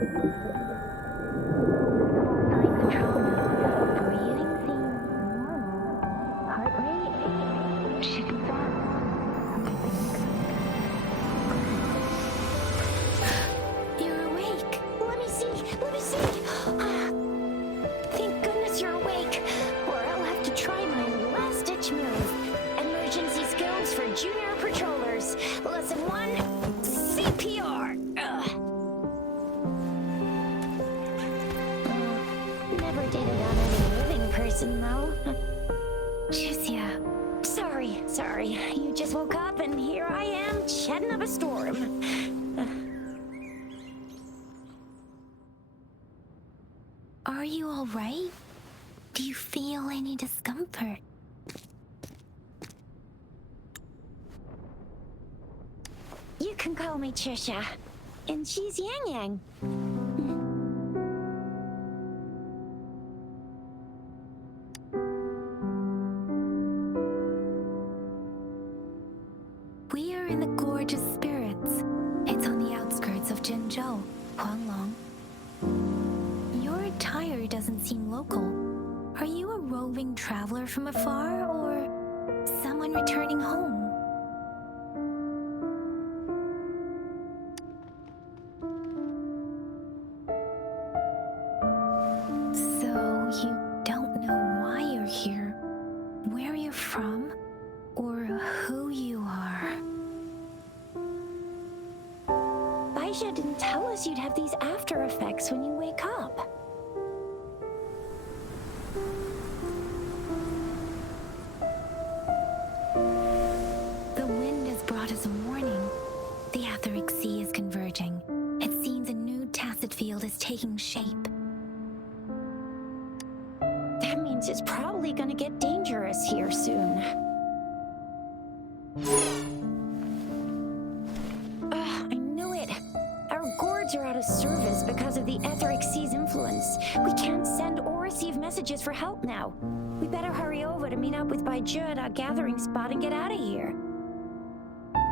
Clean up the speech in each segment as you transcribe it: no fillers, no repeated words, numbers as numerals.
Signs of trauma. Breathing seems normal. Heart rate should be fast, I think. You're awake. Let me see. Let me see. Thank goodness you're awake, or I'll have to try my last-ditch move. Emergency skills for junior patrollers. Lesson 1, CPR. Never did it on any living person, though. Juicia. Sorry. You just woke up, and here I am, chatting up a storm. Are you all right? Do you feel any discomfort? You can call me Trisha, and she's Yang Yang. We are in the Gorge of Spirits. It's on the outskirts of Jinzhou, Huanglong. Your attire doesn't seem local. Are you a roving traveler from afar, or someone returning home? So you don't know why you're here, where you're from, or who you are? Baisha didn't tell us you'd have these after effects when you wake up. The wind has brought us a warning. The Etheric Sea is converging. It seems a new tacit field is taking shape. That means it's probably gonna get dangerous here soon. I knew it. Our gourds are out of service because of the Etheric Sea's influence. We can't send or receive messages for help now. We better hurry over to meet up with Baiju at our gathering spot and get out of here.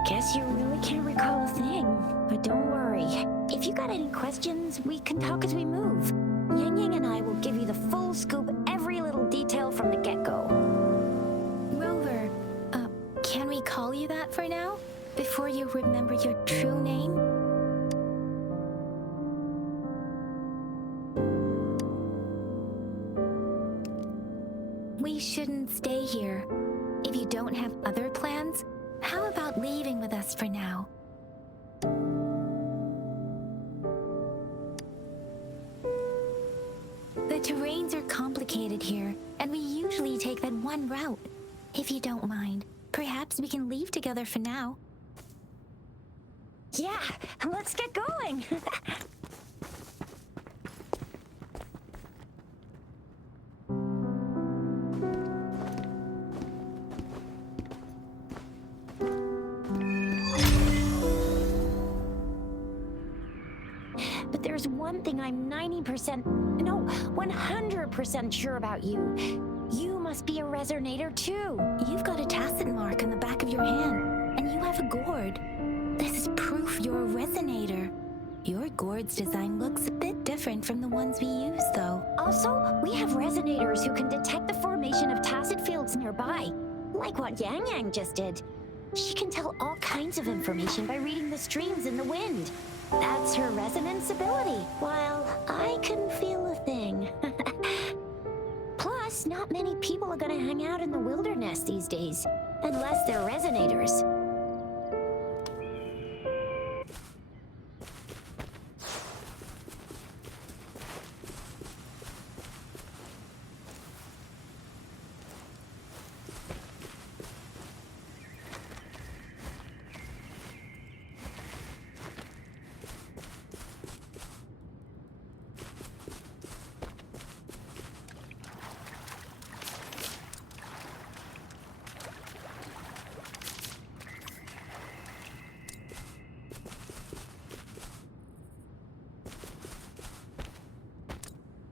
Guess you really can't recall a thing, but don't worry. If you got any questions, we can talk as we move. Yang Yang and I will give you the full scoop, every little detail from the get-go. Rover, can we call you that for now? Before you remember your true name? We shouldn't stay here. If you don't have other plans, how about leaving with us for now? The terrains are complicated here, and we usually take that one route. If you don't mind, perhaps we can leave together for now. Yeah, let's get going. But there's one thing I'm 90%, no, 100% sure about you. You must be a resonator too. You've got a tacit mark on the back of your hand, and you have a gourd. This is proof you're a resonator. Your gourd's design looks a bit different from the ones we use, though. Also, we have resonators who can detect the formation of tacit fields nearby, like what Yang Yang just did. She can tell all kinds of information by reading the streams in the wind. That's her resonance ability, while I couldn't feel a thing. Plus, not many people are gonna hang out in the wilderness these days, unless they're resonators.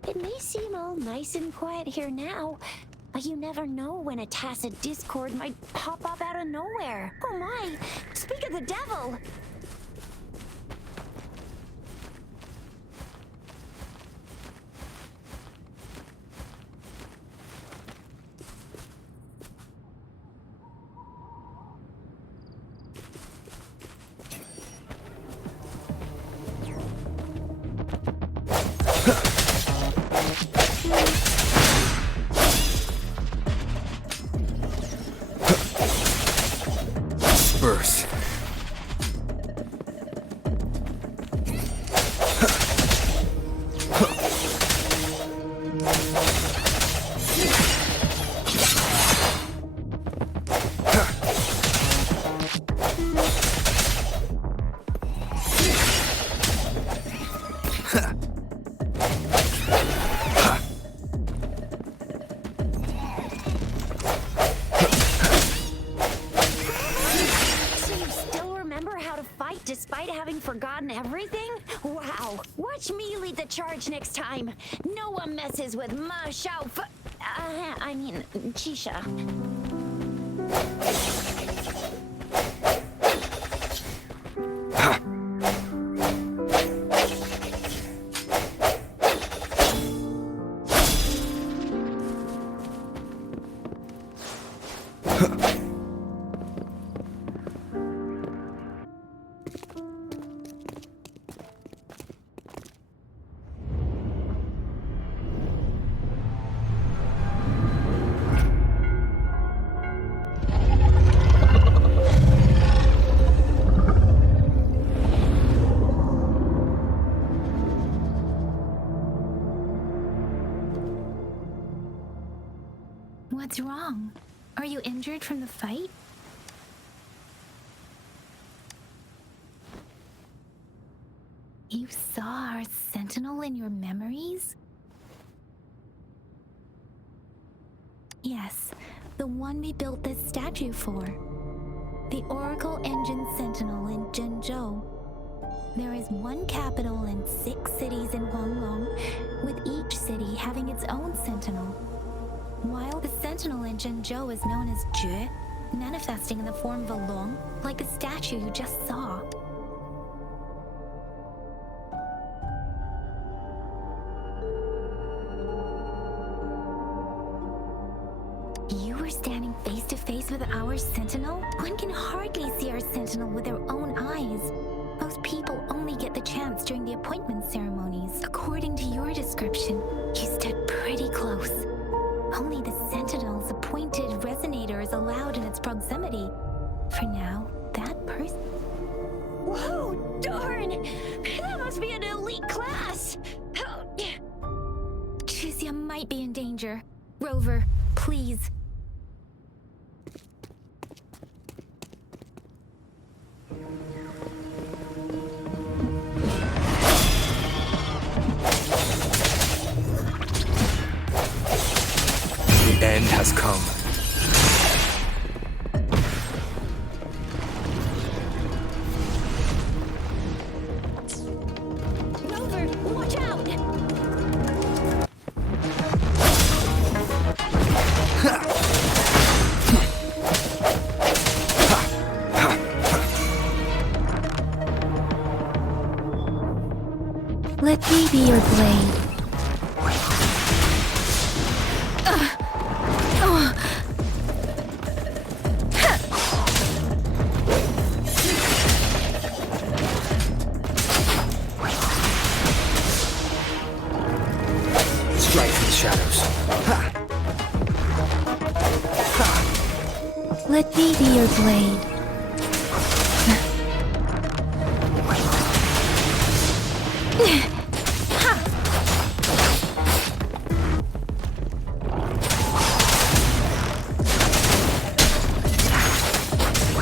It may seem all nice and quiet here now, but you never know when a tacit discord might pop up out of nowhere. Oh my! Speak of the devil! forgotten everything? Wow. Watch me lead the charge next time. No one messes with Ma Xiao I mean, Chisha. What's wrong? Are you injured from the fight? You saw our sentinel in your memories? Yes, the one we built this statue for. The Oracle Engine Sentinel in Zhenzhou. There is one capital and 6 cities in Huanglong, with each city having its own sentinel. While the sentinel in Zhenzhou is known as Jue, manifesting in the form of a long, like the statue you just saw. You were standing face to face with our sentinel? One can hardly see our sentinel with their own eyes. Most people only get the chance during the appointment ceremonies. According to your description, you stood pretty close. Only the Sentinel's appointed resonator is allowed in its proximity. For now, that person... Whoa, darn! That must be an elite class! Chizia might be in danger. Rover, please. The end has come. Rover, watch out! Let me be your blade. Strike from the shadows. Let me be your blade.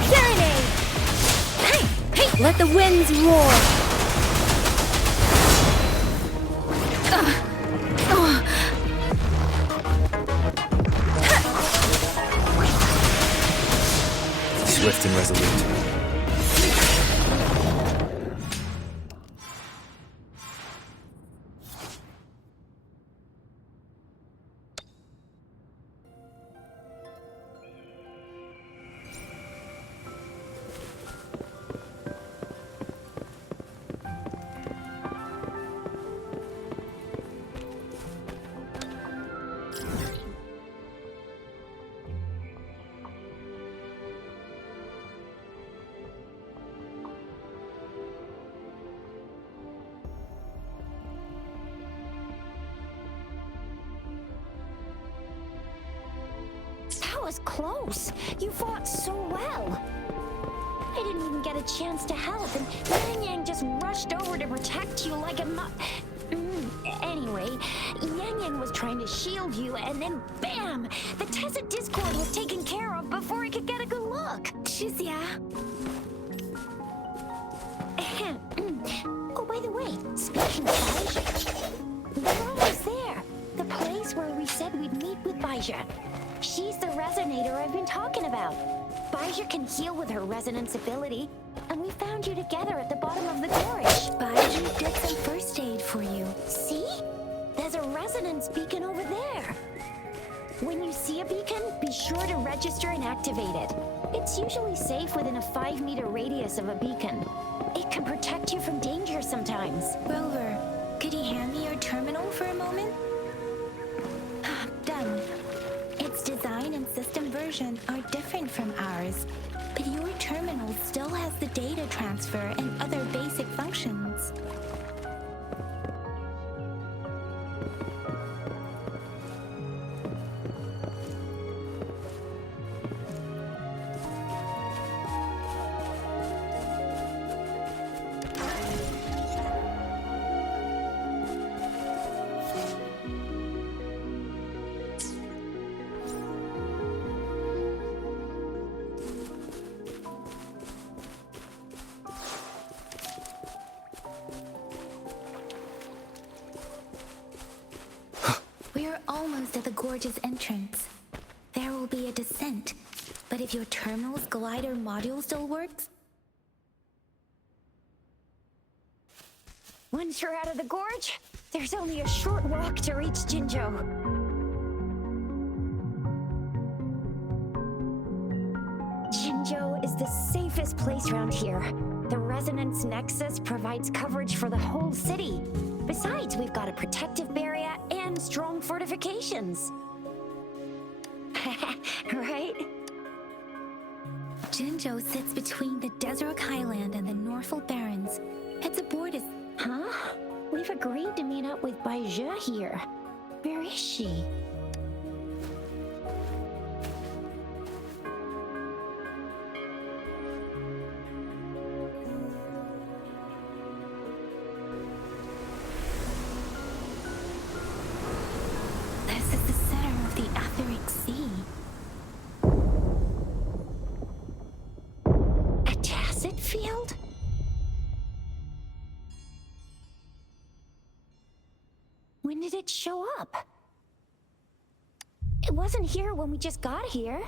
Serenade! Hey, let the winds roar. Swift and resolute. That was close. You fought so well. I didn't even get a chance to help, and Yang Yang just rushed over to protect you like a Anyway, Yang Yang was trying to shield you, and then bam! The Tessa Discord was taken care of before I could get a good look. Chizia. Oh, by the way, speaking of Baija, we're almost there. The place where we said we'd meet with Baija. She's the resonator I've been talking about. Baija can heal with her resonance ability, and we found you together at the bottom of the gorge. Baiju did some first aid for you. See? There's a resonance beacon over there. When you see a beacon, be sure to register and activate it. It's usually safe within a 5-meter radius of a beacon. It can protect you from danger sometimes. Rover, could you hand me your terminal for a moment? Done. Its design and system version are different from ours, but your terminal still has the data transfer and other basic functions. We're almost at the gorge's entrance. There will be a descent, but if your terminal's glider module still works... Once you're out of the gorge, there's only a short walk to reach Jinzhou. Jinzhou is the safest place around here. The Resonance Nexus provides coverage for the whole city. Besides, we've got a protective barrier and strong fortifications. Right? Jinzhou sits between the Desert Highland and the Norfolk Barrens. Its board is... Huh? We've agreed to meet up with Baiju here. Where is she? This is the center of the Etheric Sea. A tacit field? When did it show up? It wasn't here when we just got here.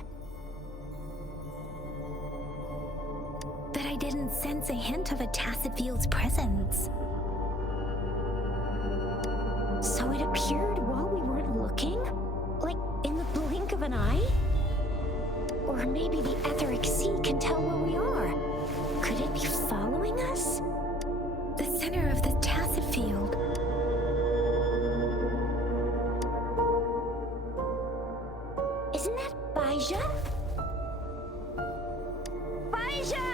But I didn't sense a hint of a tacit field's presence. So it appeared while we weren't looking? Like in the blink of an eye? Or maybe the Etheric Sea can tell where we are. Could it be following us? The center of the tacit field. Isn't that Baiju? Baiju!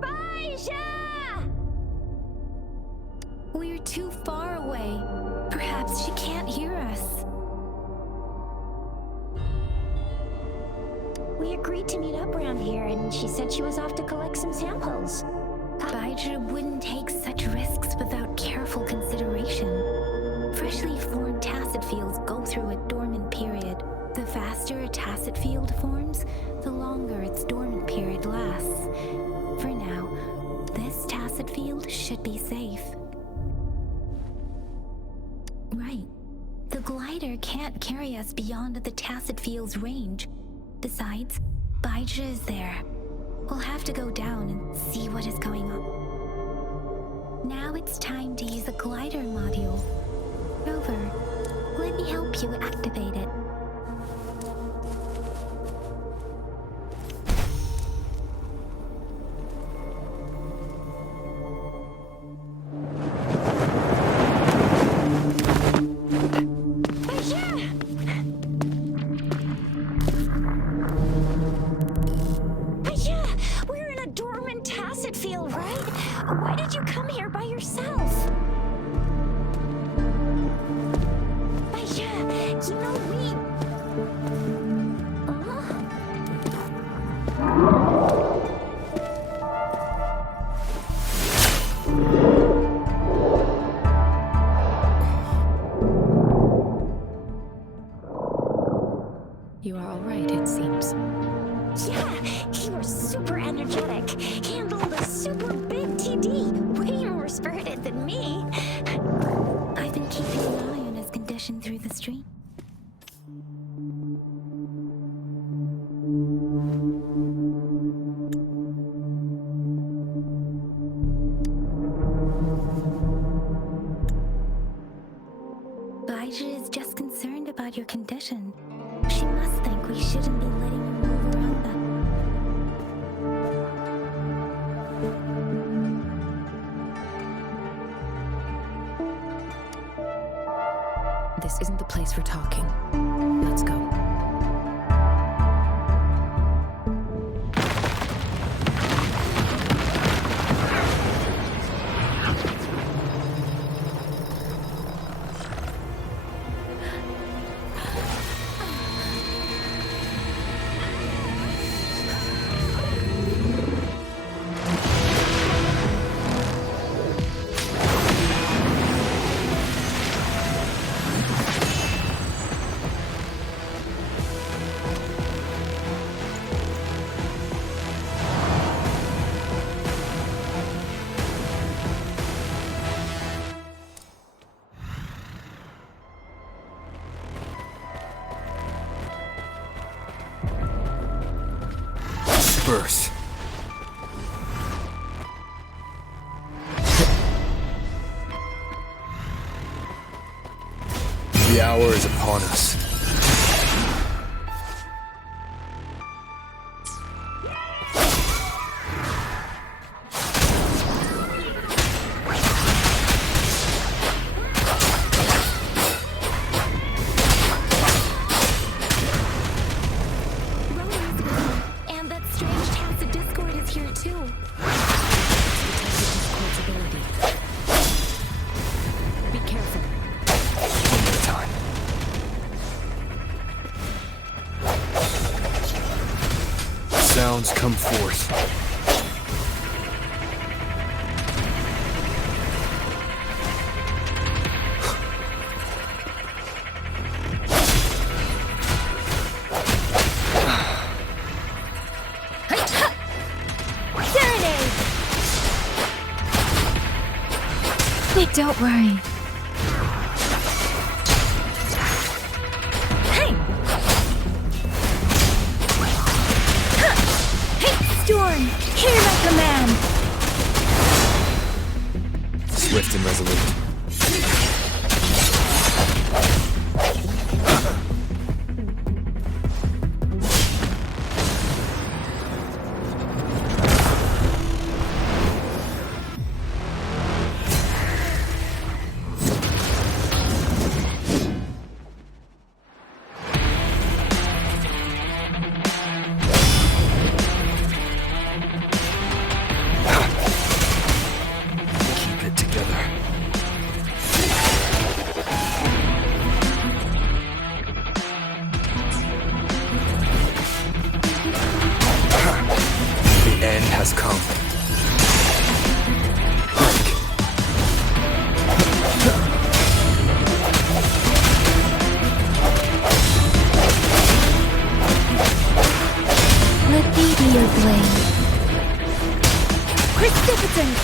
Baiju! We're too far away. Perhaps she can't hear us. We agreed to meet up around here, and she said she was off to collect some samples. Baiju wouldn't take such risks without careful consideration. Freshly formed tacit fields go through a dormant period. The faster a tacit field forms, the longer its dormant period lasts. For now, this tacit field should be safe. Right. The glider can't carry us beyond the tacit field's range. Besides, Baiju is there. We'll have to go down and see what is going on. Now it's time to use the glider module. Rover, let me help you activate it. We're in a dormant tacit field, right? Why did you come here by yourself? You know we... You are all right, it seems. Yeah, you were super energetic. Handled a super big TD. Way more spirited than me. I've been keeping an eye on his condition through the stream. your condition. She must think we shouldn't be letting you move around that. This isn't the place for talking. Let's go. Burst. The hour is upon us. And that strange tacit discord is here too. Be careful. One at a time. Sounds come forth. Wait, don't worry. Hey! Hey, Storm! Hear my command! Swift and resolute. Keep it together. The end has come. Let me be your blade. Precipitant!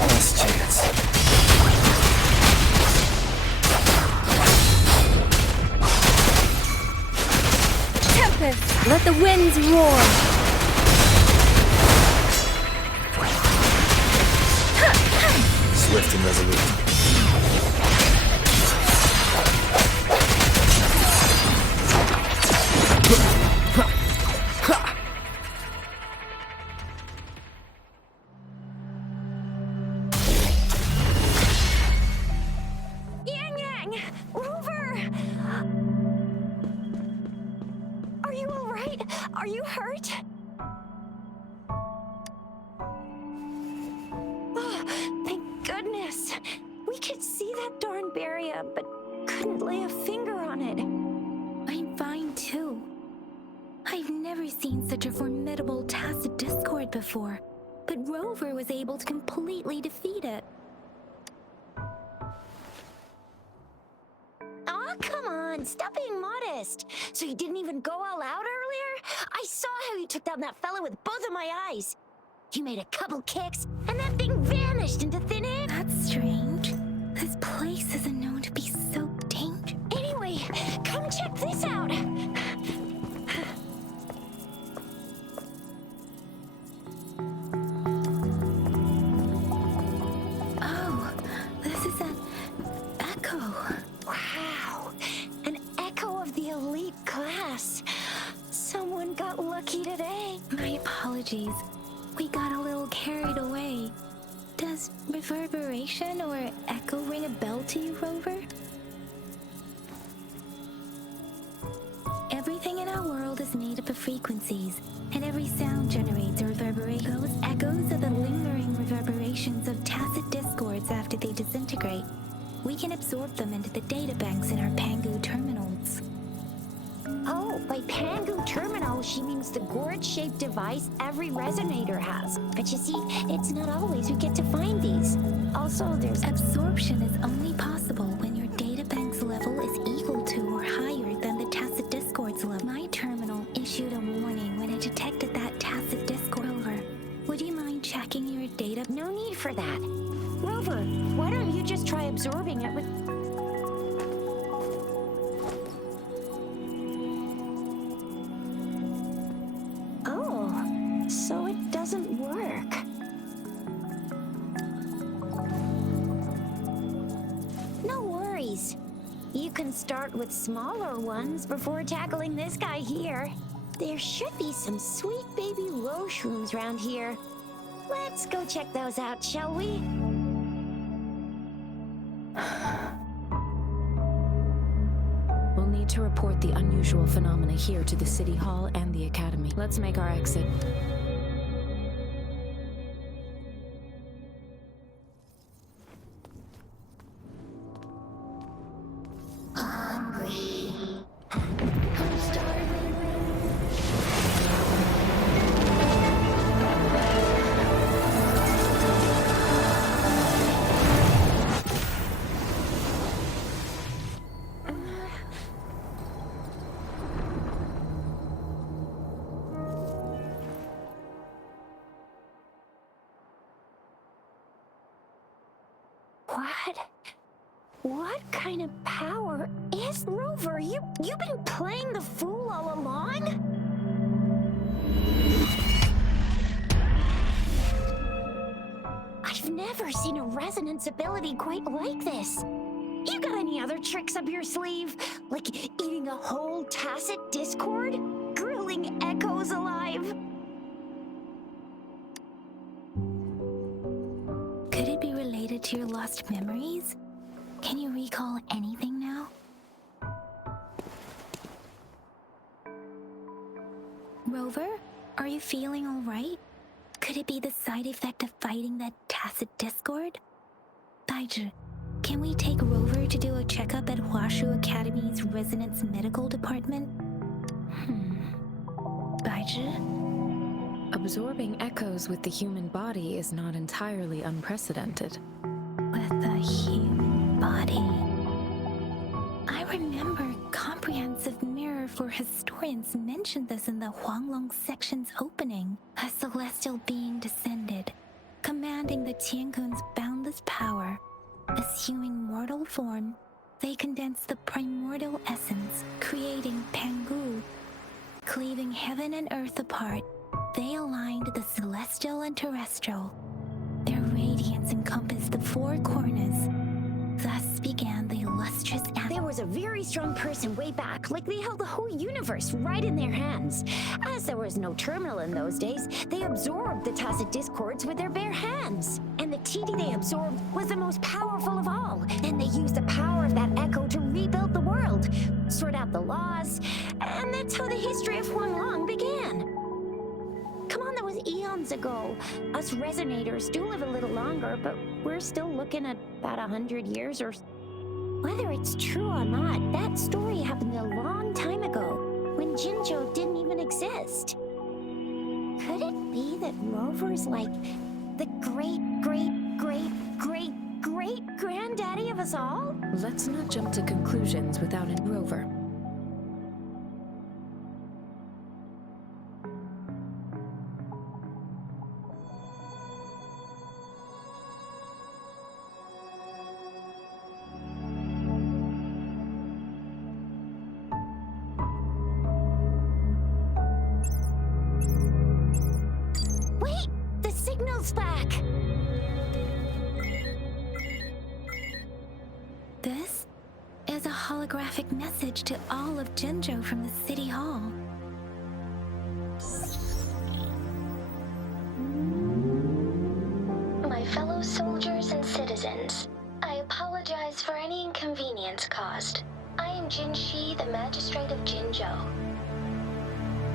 Last chance. Tempest! Let the winds roar! Swift and resolute. Yang Yang! Rover! Are you alright? Are you hurt? Oh, thank goodness. We could see that darn barrier, but couldn't lay a finger on it. I'm fine too. I've never seen such a formidable tacit discord before, but Rover was able to completely defeat it. Aw, come on, stop being modest. So you didn't even go all out earlier? I saw how you took down that fella with both of my eyes. You made a couple kicks, and that thing vanished into thin air. That's strange. This place isn't known to be so dangerous. Anyway, come Check this out! Oh, this is an echo. Wow! An echo of the elite class. Someone got lucky today. My apologies. We got a little carried away. Does reverberation or echo ring a bell to you, Rover? Everything in our world is made up of frequencies, and every sound generates a reverberation. Those echoes are the lingering reverberations of tacit discords after they disintegrate. We can absorb them into the databanks in our Pangu terminals. Oh, by Pangu terminal, she means the gourd-shaped device every resonator has. But you see, it's not always we get to find these. Also, there's... Absorption is only possible when your databank's level is equal to or higher than the tacit discord's level. My terminal issued a warning when it detected that tacit discord. Rover, would you mind checking your data? No need for that. Rover, why don't you just try absorbing it with... Oh, so it doesn't work. No worries. You can start with smaller ones before tackling this guy here. There should be some sweet baby roshrooms around here. Let's go check those out, shall we? We'll need to report the unusual phenomena here to the City Hall and the Academy. Let's make our exit. What kind of power is Rover? You've been playing the fool all along? I've never seen a resonance ability quite like this. You got any other tricks up your sleeve? Like eating a whole tacit discord? Grilling echoes alive? Could it be related to your lost memories? Can you recall anything now? Rover, are you feeling all right? Could it be the side effect of fighting that tacit discord? Baizhi, can we take Rover to do a checkup at Huashu Academy's Resonance Medical Department? Baizhi? Absorbing echoes with the human body is not entirely unprecedented. With the human body. I remember Comprehensive Mirror for Historians mentioned this in the Huanglong section's opening. A celestial being descended, commanding the Tiankun's boundless power. Assuming mortal form, they condensed the primordial essence, creating Pangu. Cleaving heaven and earth apart, they aligned the celestial and terrestrial. Their radiance encompassed the four corners. Thus began the illustrious There was a very strong person way back, like they held the whole universe right in their hands. As there was no terminal in those days, they absorbed the tacit discords with their bare hands. And the TD they absorbed was the most powerful of all. And they used the power of that echo to rebuild the world, sort out the laws, and that's how the history of Huanglong began. Come on, that was eons ago. Us resonators do live a little longer, but we're still looking at about 100 years or... Whether it's true or not, that story happened a long time ago, when Jinzhou didn't even exist. Could it be that Rover's like the great-great-great-great-great-granddaddy of us all? Let's not jump to conclusions without a Rover. It's back! This is a holographic message to all of Jinzhou from the City Hall. My fellow soldiers and citizens, I apologize for any inconvenience caused. I am Jin Shi, the Magistrate of Jinzhou.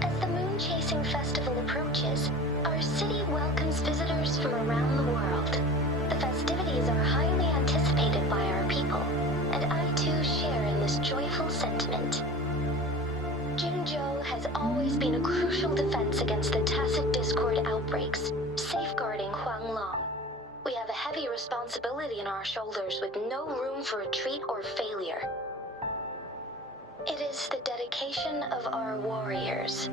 As the Moon Chasing Festival approaches, our city welcomes visitors from around the world. The festivities are highly anticipated by our people, and I too share in this joyful sentiment. Jinzhou has always been a crucial defense against the tacit discord outbreaks, safeguarding Huanglong. We have a heavy responsibility on our shoulders with no room for retreat or failure. It is the dedication of our warriors,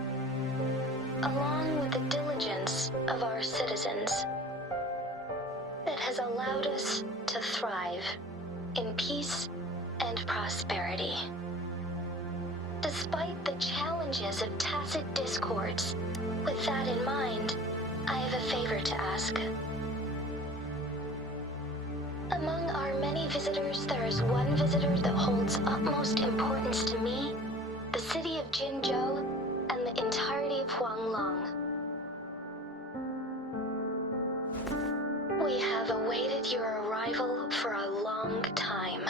along with the diligence of our citizens, that has allowed us to thrive in peace and prosperity. Despite the challenges of tacit discords, with that in mind, I have a favor to ask. Among our many visitors, there is one visitor that holds utmost importance to me, the city of Jinzhou, and the entirety of Huanglong. We have awaited your arrival for a long time.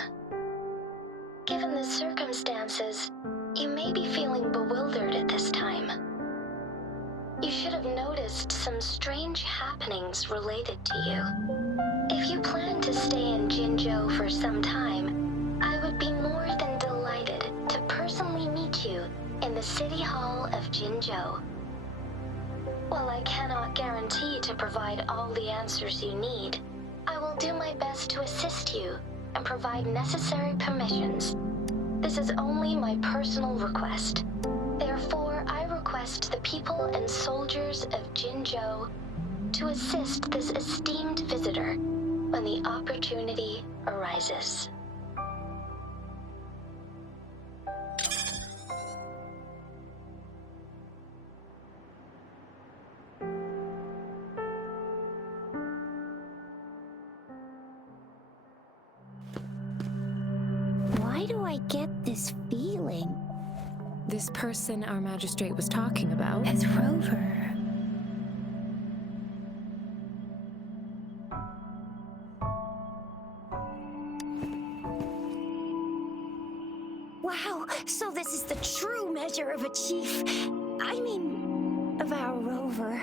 Given the circumstances, you may be feeling bewildered at this time. You should have noticed some strange happenings related to you. If you plan to stay in Jinzhou for some time, I would be more than delighted to personally meet you in the City Hall of Jinzhou. While I cannot guarantee to provide all the answers you need, I will do my best to assist you and provide necessary permissions. This is only my personal request. Therefore, I request the people and soldiers of Jinzhou to assist this esteemed visitor when the opportunity arises. Why do I get this feeling? This person our magistrate was talking about. As Rover. Wow, so this is the true measure of a chief. I mean, of our rover.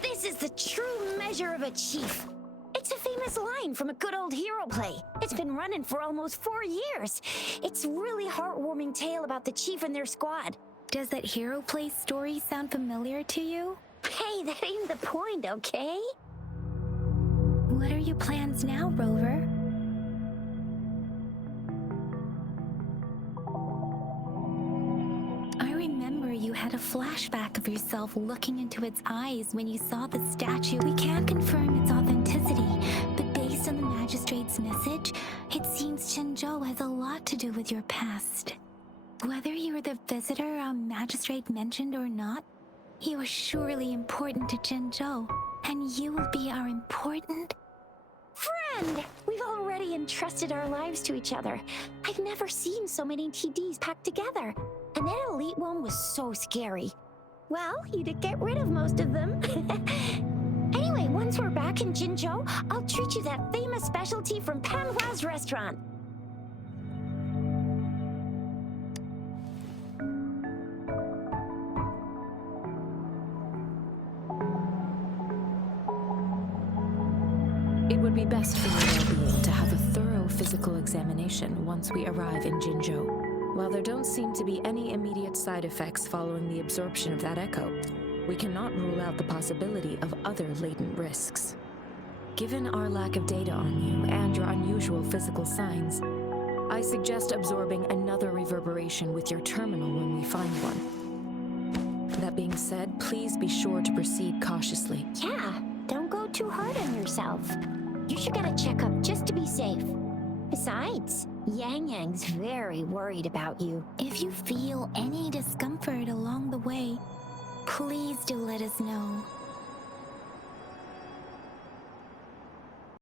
This is the true measure of a chief. It's a famous line from a good old hero play. It's been running for almost 4 years. It's a really heartwarming tale about the chief and their squad. Does that hero play story sound familiar to you? Hey, that ain't the point, okay? What are your plans now, Rover? I remember you had a flashback of yourself looking into its eyes when you saw the statue. We can't confirm its authenticity, but based on the magistrate's message, it seems Jinzhou has a lot to do with your past. Whether you were the visitor our magistrate mentioned or not, you are surely important to Jinzhou, and you will be our important Friend! We've already entrusted our lives to each other. I've never seen so many TDs packed together. And that elite one was so scary. Well, you did get rid of most of them. Anyway, once we're back in Jinzhou, I'll treat you that famous specialty from Panhua's restaurant. It would be best for your well-being to have a thorough physical examination once we arrive in Jinzhou. While there don't seem to be any immediate side effects following the absorption of that echo, we cannot rule out the possibility of other latent risks. Given our lack of data on you and your unusual physical signs, I suggest absorbing another reverberation with your terminal when we find one. That being said, please be sure to proceed cautiously. Yeah, don't go too hard on yourself. You should get a checkup just to be safe. Besides, Yang Yang's very worried about you. If you feel any discomfort along the way, Please do let us know.